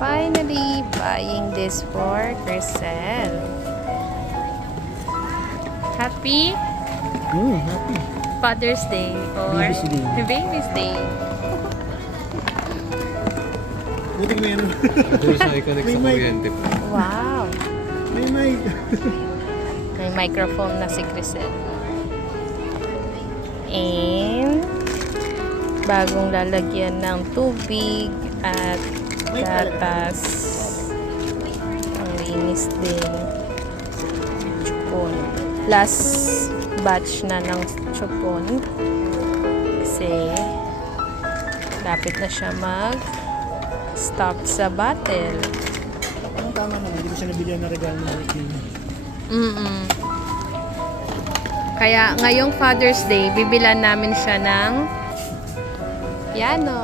finally buying this for Crisel. Happy Happy. Father's Day or Baby's Day. Baby's Day. Buti may ano. Doon sa iconic May sa mic. kuryente pa. Wow! May mic. May microphone na si Crisel. And bagong lalagyan ng tubig at gatas. Ang linis din. Chupon. Last batch na ng chupon. Kasi lapit na siya stop sa bottle. Anong tama naman? Hindi ko siya nabili na regalo ng birthday. Kaya ngayong Father's Day, bibilan namin siya ng piano.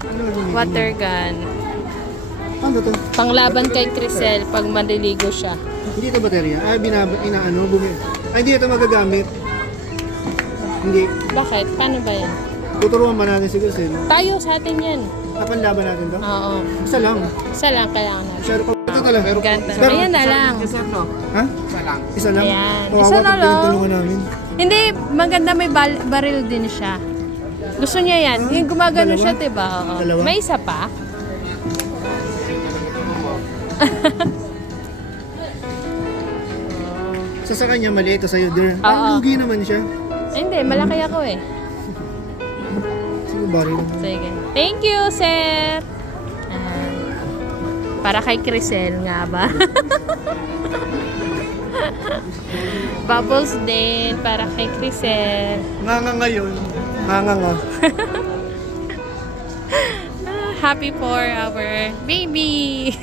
Ano nabili? Water gun. Ano to? Panglaban kay Crisel pag maliligo siya. Hindi ito baterya. Inaano, hindi ito magagamit. Hindi. Bakit? Paano ba yan? Tuturuan ba natin si Gusel? Tayo sa atin yan. Panlaban natin to? Oo. Isa lang. Isa lang kailangan natin. Share ko. Ito talaga. Ganito. Ayan na lang. Ha? Isa lang? Ayan. Oo, Isa ako, na lang. tinutulungan namin. Hindi, maganda may baril din siya. Gusto niya yan. Yung gumagano Dalawa? siya, diba? Oo. Dalawa? May isa pa? Sa kanya, mali ito sa'yo, dear. Oo. Ay, lugi naman siya. Ay, hindi, malaki ako eh. Sige, bari lang. Sige. Thank you, sir. Ayan. Para kay Crisel nga ba? Bubbles din para kay Crisel. Nganga ngayon. Nganga nga. Happy for our baby.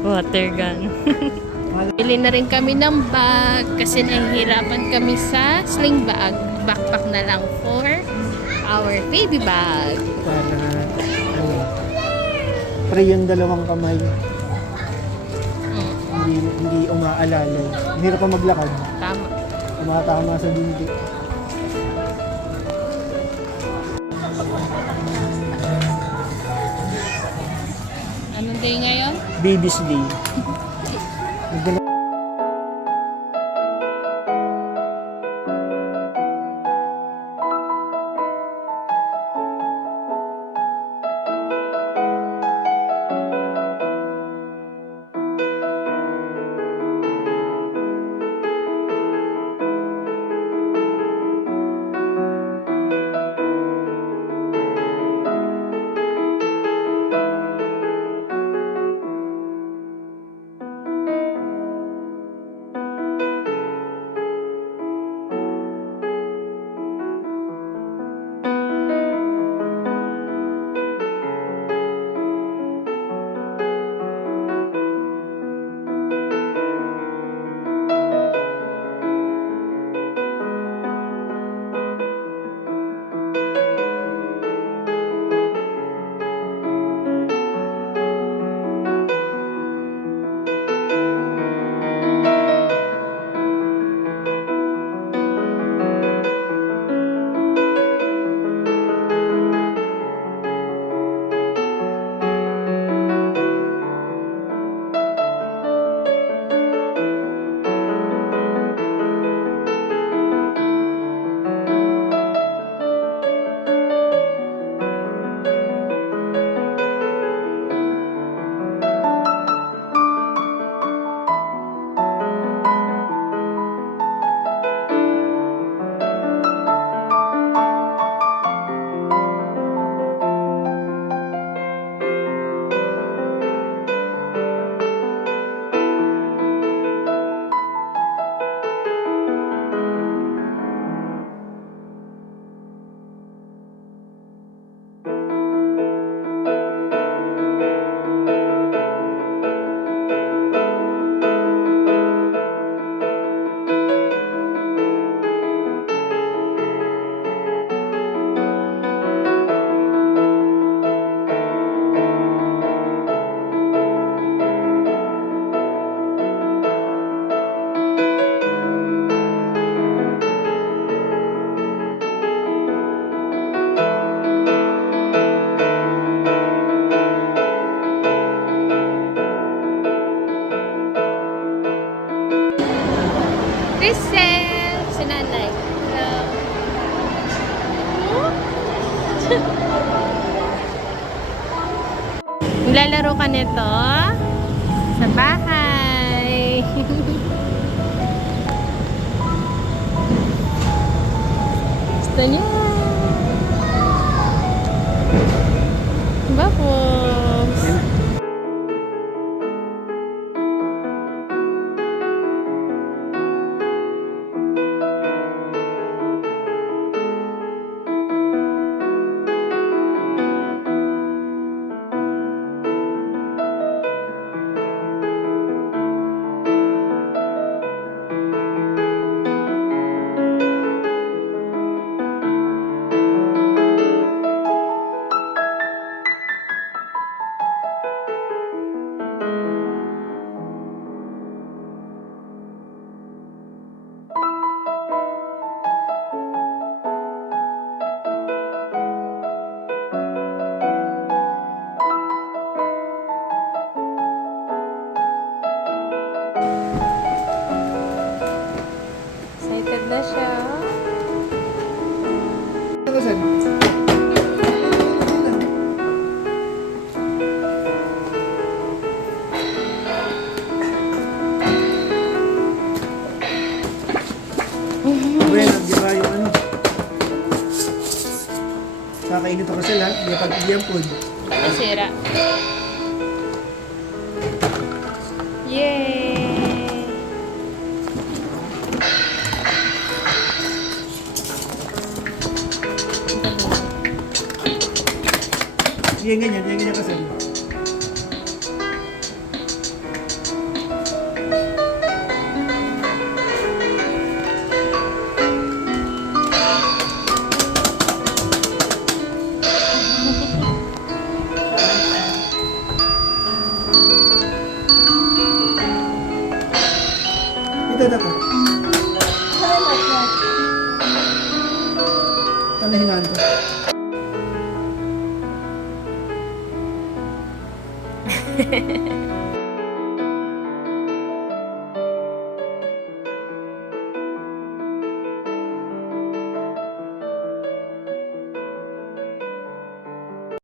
Water gun. Bili na rin kami ng bag kasi nahihirapan kami sa sling bag. Backpack na lang for our baby bag. Para, pre yung dalawang kamay. Hindi umaalala. Hirap pa maglakad. Tama. Tumatama sa dindi. Anong day ngayon? Baby's Day. Nagdala- Crystal! Si nanay. Hello. Maglalaro ka nito sa bahay. Gusto niya. Bubbles. Excited na siya. Ano saan? Bueno, di ba yung ano? Kakainit ako sila, di pag-ibigyan po. Nasira. Yay! Yan ganyan kasi. Ito na to. Ano hinaan ko?